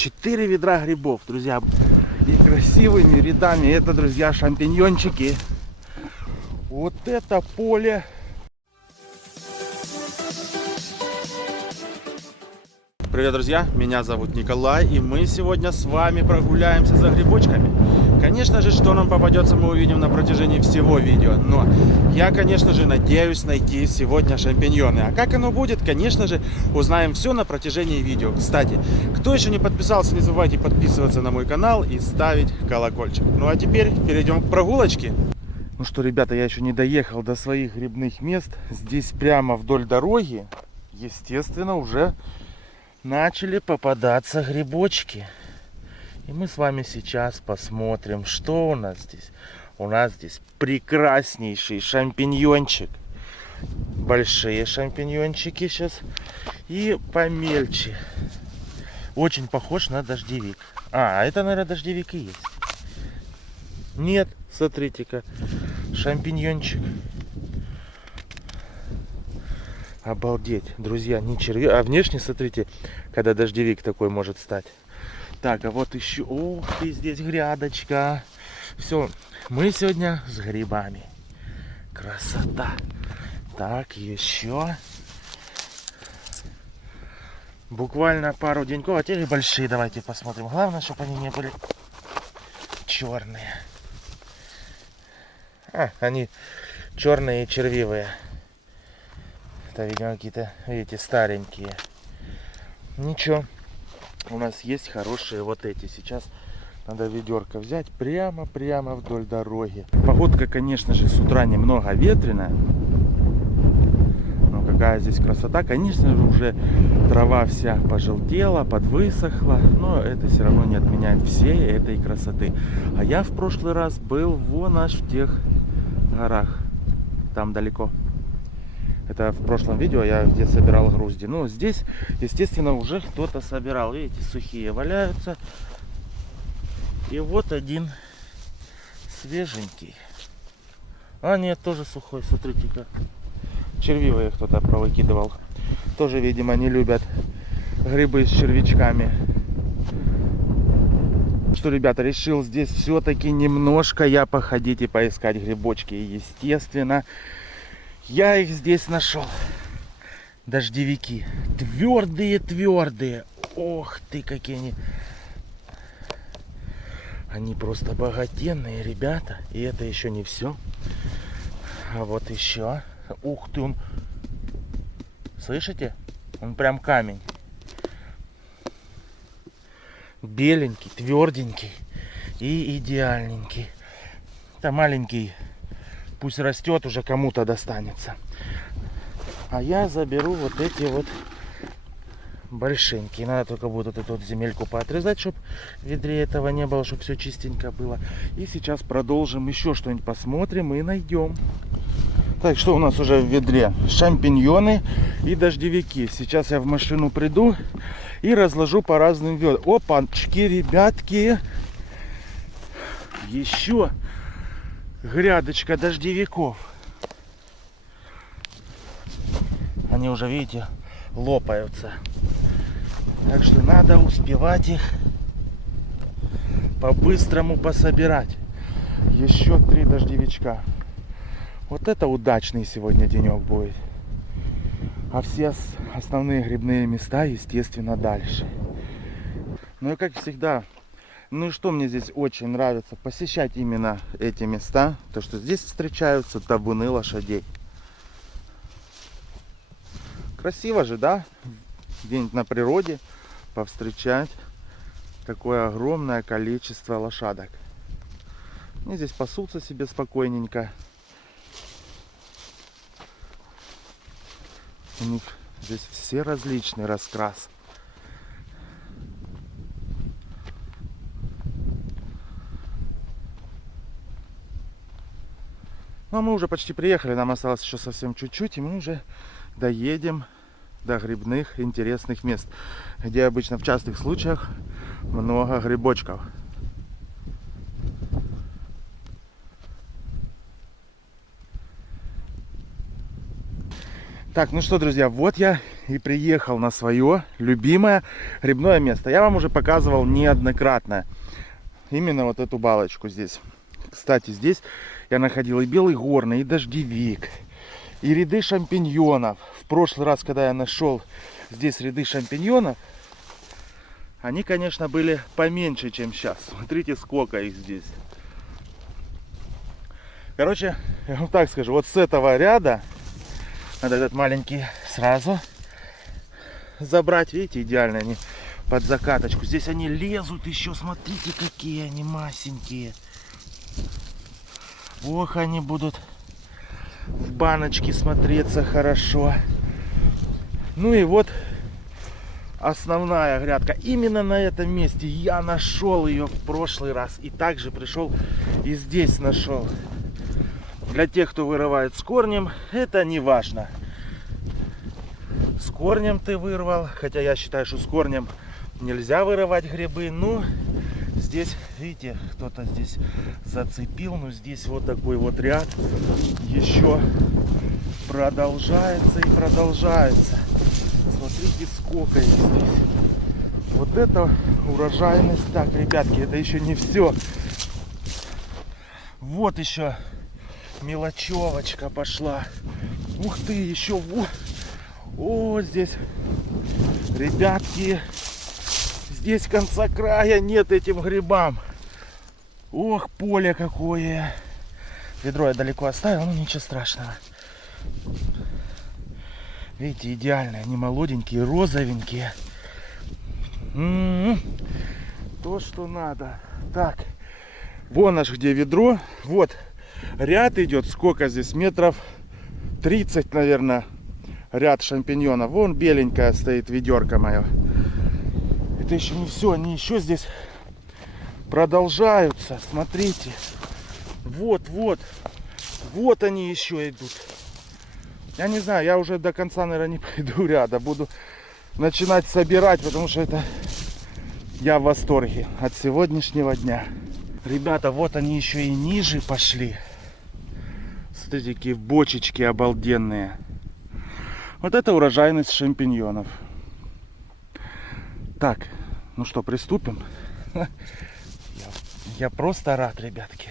4 ведра грибов, друзья. И красивыми рядами. Это, друзья, шампиньончики. Вот это поле. Привет, друзья, меня зовут Николай, и мы сегодня с вами прогуляемся за грибочками. Конечно же, что нам попадется, мы увидим на протяжении всего видео, но я, конечно же, надеюсь найти сегодня шампиньоны. А как оно будет, конечно же, узнаем все на протяжении видео. Кстати, кто еще не подписался, не забывайте подписываться на мой канал и ставить колокольчик. Ну а теперь перейдем к прогулочке. Ну что, ребята, я еще не доехал до своих грибных мест. Здесь прямо вдоль дороги, естественно, уже начали попадаться грибочки. И мы с вами сейчас посмотрим, что у нас здесь. У нас здесь прекраснейший шампиньончик. Большие шампиньончики сейчас. И помельче. Очень похож на дождевик. А это, наверное, дождевик и есть. Нет, смотрите-ка. Шампиньончик. Обалдеть, друзья, не черви. А внешне, смотрите, когда дождевик такой может стать. Так, а вот еще. Ух ты, здесь грядочка. Все, мы сегодня с грибами. Красота. Так, еще. Буквально пару деньков. А те большие давайте посмотрим. Главное, чтобы они не были черные. Они черные и червивые. Это, видимо, какие-то, видите, старенькие. Ничего. У нас есть хорошие вот эти. Сейчас надо ведерко взять прямо вдоль дороги. Погодка, конечно же, с утра немного ветреная. Но какая здесь красота. Конечно же, уже трава вся пожелтела, подвысохла. Но это все равно не отменяет всей этой красоты. А я в прошлый раз был вон аж в тех горах. Там далеко. Это в прошлом видео я где собирал грузди. Ну, здесь, естественно, уже кто-то собирал. Видите, сухие валяются. И вот один свеженький. А, нет, тоже сухой, смотрите-ка. Червивые кто-то провыкидывал. Тоже, видимо, не любят грибы с червячками. Что, ребята, решил здесь все-таки немножко я походить и поискать грибочки. И, естественно, я их здесь нашел. Дождевики. Твердые. Ох ты, какие они. Они просто богатенные, ребята. И это еще не все. А вот еще. Ух ты, он. Слышите? Он прям камень. Беленький, тверденький и идеальненький. Это маленький. Пусть растет, уже кому-то достанется. А я заберу вот эти вот большенькие. Надо только будет эту вот земельку поотрезать, чтобы в ведре этого не было, чтобы все чистенько было. И сейчас продолжим, еще что-нибудь посмотрим и найдем. Так, что у нас уже в ведре? Шампиньоны и дождевики. Сейчас я в машину приду и разложу по разным ведрам. Опанчки, ребятки. Еще грядочка дождевиков. Они уже, видите, лопаются. Так что надо успевать их по-быстрому пособирать. Еще 3 дождевичка. Вот это удачный сегодня денек будет. А все основные грибные места, естественно, дальше. Ну и как всегда, ну и что мне здесь очень нравится, посещать именно эти места, то что здесь встречаются табуны лошадей. Красиво же, да? Где-нибудь на природе повстречать такое огромное количество лошадок. Они здесь пасутся себе спокойненько. У них здесь все различный раскрас. Ну а мы уже почти приехали, нам осталось еще совсем чуть-чуть, и мы уже доедем до грибных интересных мест, где обычно в частых случаях много грибочков. Так, ну что, друзья, вот я и приехал на свое любимое грибное место. Я вам уже показывал неоднократно именно вот эту балочку здесь. Кстати, здесь я находил и белый горный, и дождевик, и ряды шампиньонов. В прошлый раз, когда я нашел здесь ряды шампиньонов, они, конечно, были поменьше, чем сейчас. Смотрите, сколько их здесь. Короче, я вам так скажу, вот с этого ряда надо этот маленький сразу забрать. Видите, идеально они под закаточку. Здесь они лезут еще, смотрите, какие они масенькие. Ох, они будут в баночке смотреться хорошо. Ну и вот основная грядка. Именно на этом месте я нашел ее в прошлый раз. И также пришел и здесь нашел. Для тех, кто вырывает с корнем, это не важно. С корнем ты вырвал. Хотя я считаю, что с корнем нельзя вырывать грибы. Ну, здесь, видите, кто-то здесь зацепил. Но здесь вот такой вот ряд еще продолжается и продолжается. Смотрите, сколько их здесь. Вот это урожайность. Так, ребятки, это еще не все. Вот еще мелочевочка пошла. Ух ты, еще вот. О, здесь, ребятки, здесь конца края нет этим грибам. Ох, поле какое. Ведро я далеко оставил, но ничего страшного. Видите, идеальные, они молоденькие, розовенькие. То, что надо. Так, вон аж где ведро. Вот ряд идет, сколько здесь, метров 30, наверное, ряд шампиньонов. Вон беленькая стоит ведерко мое. Это еще не все, они еще здесь продолжаются. Смотрите, вот они еще идут. Я не знаю, я уже до конца, наверное, не пойду ряда. Буду начинать собирать, потому что это я в восторге от сегодняшнего дня. Ребята, вот они еще и ниже пошли. Смотрите, какие бочечки обалденные. Вот это урожайность шампиньонов. Так, ну что, приступим? Я просто рад, ребятки.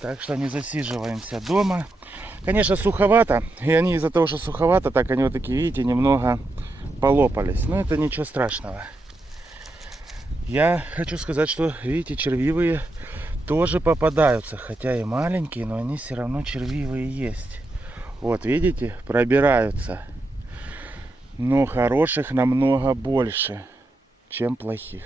Так что не засиживаемся дома. Конечно, суховато. И они из-за того, что суховато, так они вот такие, видите, немного полопались. Но это ничего страшного. Я хочу сказать, что, видите, червивые тоже попадаются. Хотя и маленькие, но они все равно червивые есть. Вот, видите, пробираются. Но хороших намного больше, чем плохих.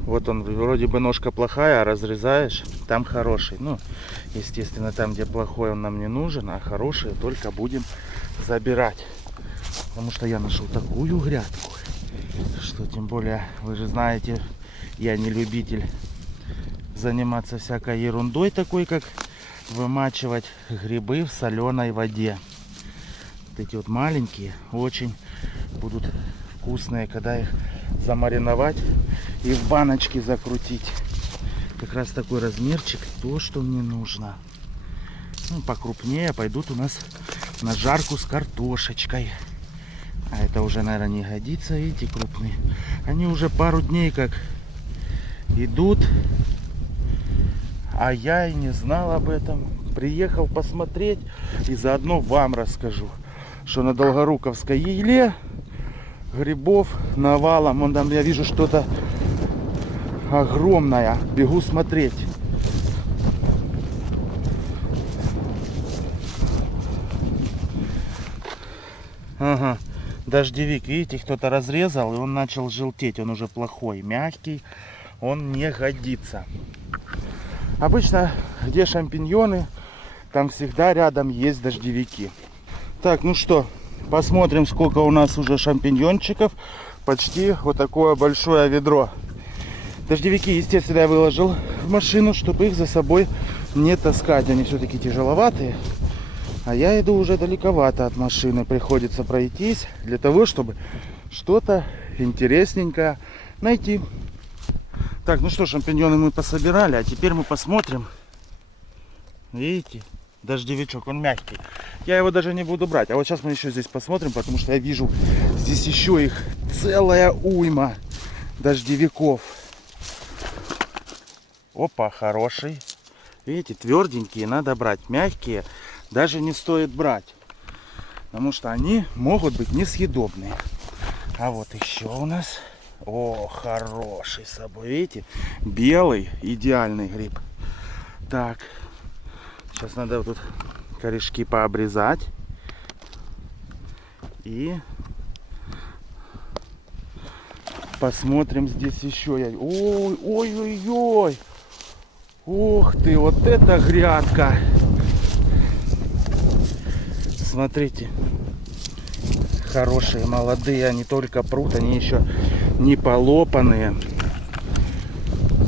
Вот он, вроде бы ножка плохая, а разрезаешь, там хороший. Ну, естественно, там, где плохой, он нам не нужен, а хорошие только будем забирать. Потому что я нашел такую грядку, что тем более, вы же знаете, я не любитель заниматься всякой ерундой такой, как вымачивать грибы в соленой воде. Вот эти вот маленькие очень будут вкусные, когда их замариновать и в баночке закрутить. Как раз такой размерчик, то, что мне нужно. Ну, покрупнее пойдут у нас на жарку с картошечкой. А это уже, наверное, не годится, видите, крупные. Они уже пару дней как идут, а я и не знал об этом. Приехал посмотреть и заодно вам расскажу, что на Долгоруковской еле грибов навалом. Вон там я вижу что-то огромное. Бегу смотреть. Ага. Дождевик, видите, кто-то разрезал, и он начал желтеть. Он уже плохой, мягкий. Он не годится. Обычно, где шампиньоны, там всегда рядом есть дождевики. Так, ну что, посмотрим, сколько у нас уже шампиньончиков. Почти вот такое большое ведро. Дождевики, естественно, я выложил в машину, чтобы их за собой не таскать. Они все-таки тяжеловатые. А я иду уже далековато от машины. Приходится пройтись для того, чтобы что-то интересненькое найти. Так, ну что, шампиньоны мы пособирали, а теперь мы посмотрим. Видите, дождевичок, он мягкий. Я его даже не буду брать. А вот сейчас мы еще здесь посмотрим, потому что я вижу здесь еще их целая уйма дождевиков. Опа, хороший. Видите, тверденькие надо брать. Мягкие даже не стоит брать. Потому что они могут быть несъедобные. А вот еще у нас... О, хороший с собой. Видите, белый, идеальный гриб. Так, сейчас надо вот тут корешки пообрезать. И посмотрим здесь еще. Ой, ой, ой, ой. Ух ты, вот это грядка. Смотрите. Хорошие, молодые. Они только прут, они еще не полопанные.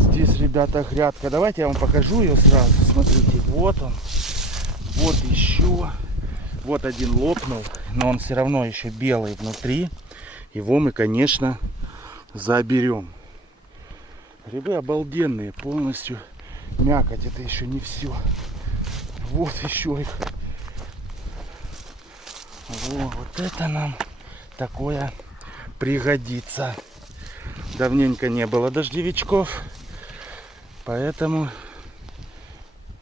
Здесь, ребята, грядка. Давайте я вам покажу ее сразу. Смотрите, вот он. Вот еще. Вот один лопнул, но он все равно еще белый внутри. Его мы, конечно, заберем. Грибы обалденные, полностью мякоть. Это еще не все. Вот еще их. Вот это нам такое пригодится. Давненько не было дождевичков, поэтому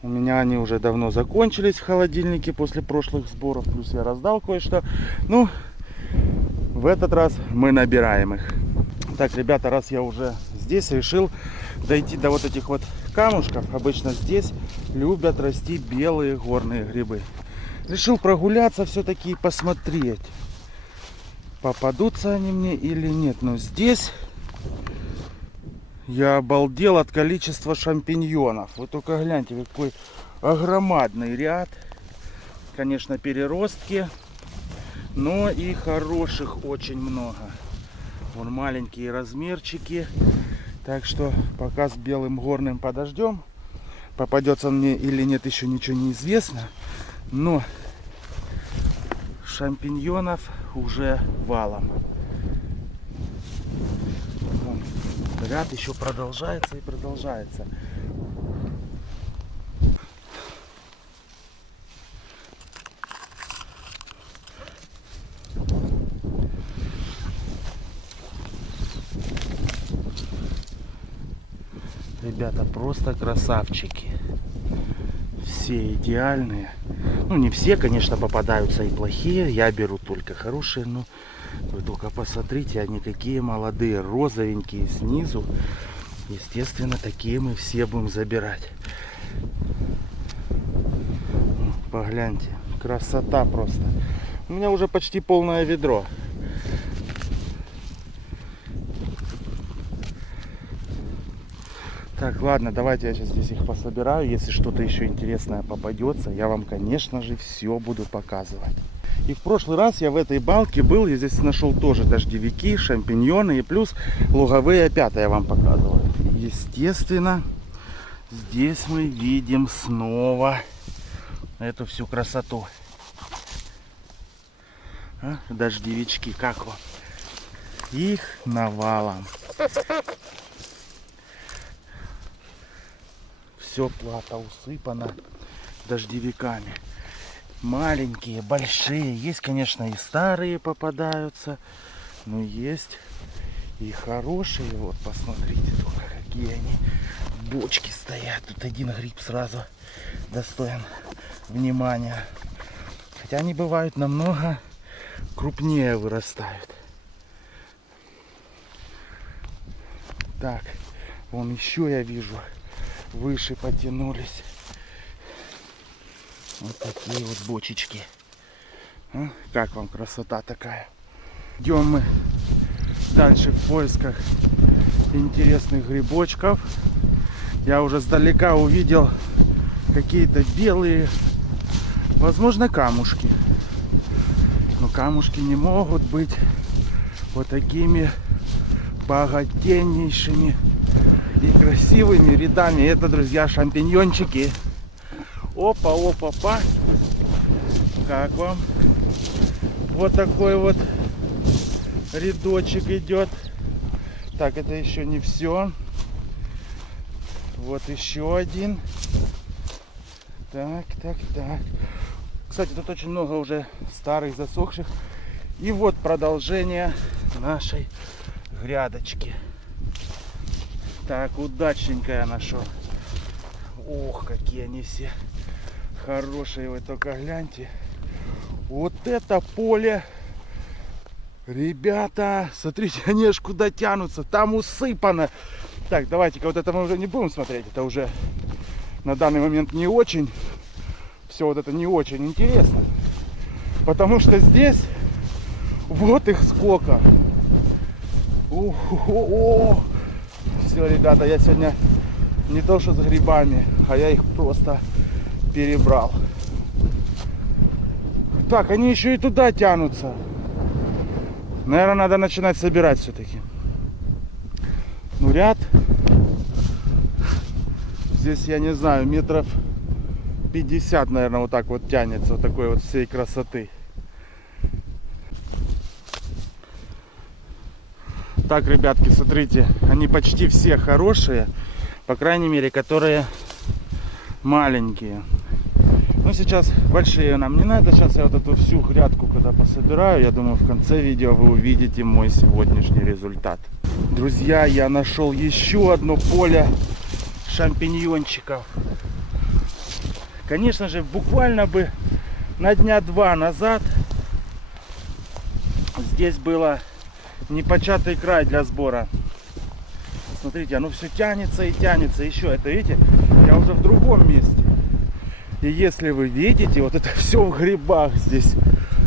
у меня они уже давно закончились в холодильнике после прошлых сборов. Плюс я раздал кое-что. Ну, в этот раз мы набираем их. Так, ребята, раз я уже здесь, решил дойти до вот этих вот камушков. Обычно здесь любят расти белые горные грибы. Решил прогуляться все-таки и посмотреть, попадутся они мне или нет. Но здесь я обалдел от количества шампиньонов. Вы только гляньте, какой огромадный ряд. Конечно, переростки, но и хороших очень много. Вон маленькие размерчики. Так что пока с белым горным подождем. Попадется он мне или нет, еще ничего не известно. Но шампиньонов уже валом. Вон, ряд еще продолжается и продолжается. Ребята, просто красавчики. Все идеальные. Ну, не все, конечно, попадаются и плохие. Я беру только хорошие, но вы только посмотрите, они какие молодые, розовенькие снизу. Естественно, такие мы все будем забирать. Погляньте, красота просто. У меня уже почти полное ведро. Так, ладно, давайте я сейчас здесь их пособираю. Если что-то еще интересное попадется, я вам, конечно же, все буду показывать. И в прошлый раз я в этой балке был, я здесь нашел тоже дождевики, шампиньоны и плюс луговые опята я вам показывал. Естественно, здесь мы видим снова эту всю красоту. Дождевички, как вам? Их навалом. Все плата усыпано дождевиками. Маленькие, большие. Есть, конечно, и старые попадаются. Но есть и хорошие. Вот, посмотрите только, какие они. Бочки стоят. Тут один гриб сразу достоин внимания. Хотя они бывают намного крупнее вырастают. Так, вон еще я вижу. Выше потянулись. Вот такие вот бочечки. Как вам красота такая? Идем мы дальше в поисках интересных грибочков. Я уже сдалека увидел какие-то белые, возможно, камушки. Но камушки не могут быть вот такими богатеннейшими и красивыми рядами. Это, друзья, шампиньончики. Опа, опа, опа. Как вам? Вот такой вот рядочек идет. Так, это еще не все. Вот еще один. Так. Кстати, тут очень много уже старых, засохших. И вот продолжение нашей грядочки. Так, удачненько я нашел. Ох, какие они все хорошие. Вы только гляньте. Вот это поле. Ребята, смотрите, они аж куда тянутся. Там усыпано. Так, давайте-ка вот это мы уже не будем смотреть. Это уже на данный момент не очень. Все вот это не очень интересно. Потому что здесь вот их сколько. Все, ребята, я сегодня не то что с грибами, а я их просто перебрал. Так, они еще и туда тянутся. Наверное, надо начинать собирать все-таки. Ну, ряд. Здесь, я не знаю, метров 50, наверное, вот так вот тянется. Вот такой вот всей красоты. Так, ребятки, смотрите. Они почти все хорошие. По крайней мере, которые маленькие. Ну, сейчас большие нам не надо. Сейчас я вот эту всю грядку когда пособираю, я думаю, в конце видео вы увидите мой сегодняшний результат. Друзья, я нашел еще одно поле шампиньончиков. Конечно же, буквально бы на дня 2 назад здесь было непочатый край для сбора. Смотрите, оно все тянется и тянется. Еще это, видите, я уже в другом месте. И если вы видите, вот это все в грибах здесь,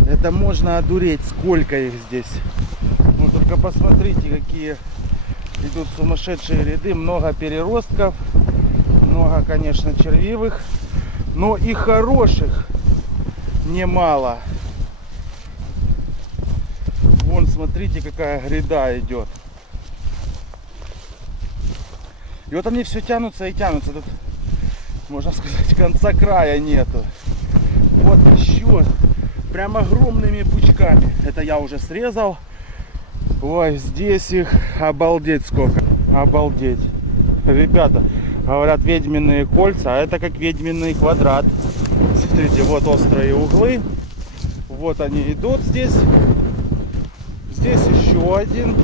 это можно одуреть, сколько их здесь. Ну только посмотрите, какие идут сумасшедшие ряды, много переростков, много, конечно, червивых, но и хороших немало. Вон, смотрите, какая гряда идет. И вот они все тянутся и тянутся. Тут, можно сказать, конца края нету. Вот еще прям огромными пучками. Это я уже срезал. Ой, здесь их обалдеть сколько. Обалдеть. Ребята, говорят, ведьминые кольца, а это как ведьминый квадрат. Смотрите, вот острые углы. Вот они идут здесь. Здесь еще один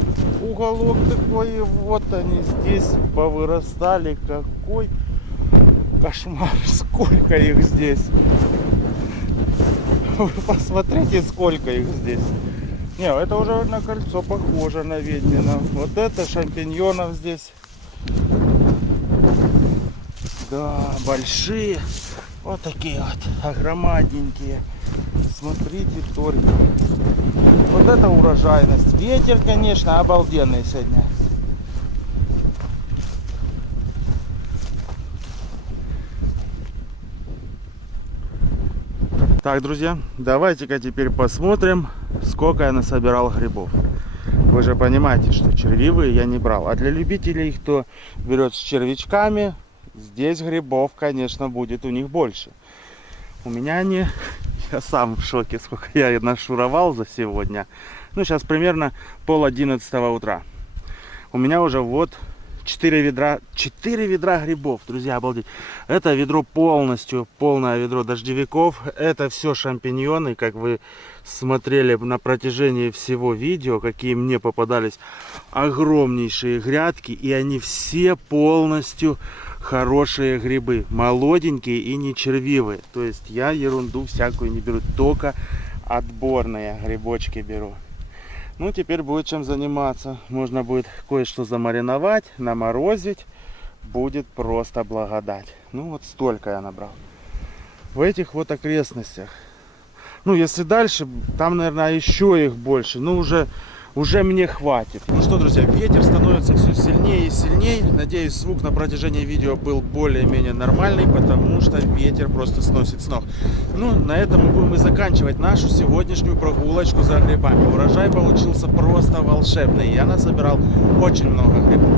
уголок такой. И вот они здесь повырастали. Какой кошмар. Сколько их здесь. Вы посмотрите, сколько их здесь. Не, это уже на кольцо похоже на ведьмина. Вот это шампиньонов здесь. Да, большие. Вот такие вот, огромадненькие. Смотрите только. Вот это урожайность. Ветер, конечно, обалденный сегодня. Так, друзья, давайте-ка теперь посмотрим, сколько я насобирал грибов. Вы же понимаете, что червивые я не брал. А для любителей, кто берет с червячками, здесь грибов, конечно, будет у них больше. У меня они... Я сам в шоке, сколько я нашуровал за сегодня. Ну, сейчас примерно 10:30 утра. У меня уже вот 4 ведра грибов, друзья, обалдеть. Это ведро полностью, полное ведро дождевиков. Это все шампиньоны, как вы смотрели на протяжении всего видео, какие мне попадались огромнейшие грядки. И они все полностью хорошие грибы, молоденькие и не червивые. То есть я ерунду всякую не беру, только отборные грибочки беру. Ну, теперь будет чем заниматься. Можно будет кое-что замариновать, наморозить. Будет просто благодать. Ну, вот столько я набрал. В этих вот окрестностях. Ну, если дальше, там, наверное, еще их больше. Ну, уже мне хватит. Ну что, друзья, ветер становится все сильнее и сильнее. Надеюсь, звук на протяжении видео был более-менее нормальный, потому что ветер просто сносит с ног. Ну, на этом мы будем и заканчивать нашу сегодняшнюю прогулочку за грибами. Урожай получился просто волшебный. Я насобирал очень много грибов.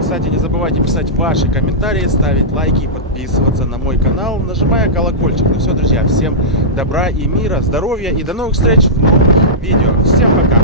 Кстати, не забывайте писать ваши комментарии, ставить лайки и подписываться на мой канал, нажимая колокольчик. Ну все, друзья, всем добра и мира, здоровья и до новых встреч в новых видео. Всем пока!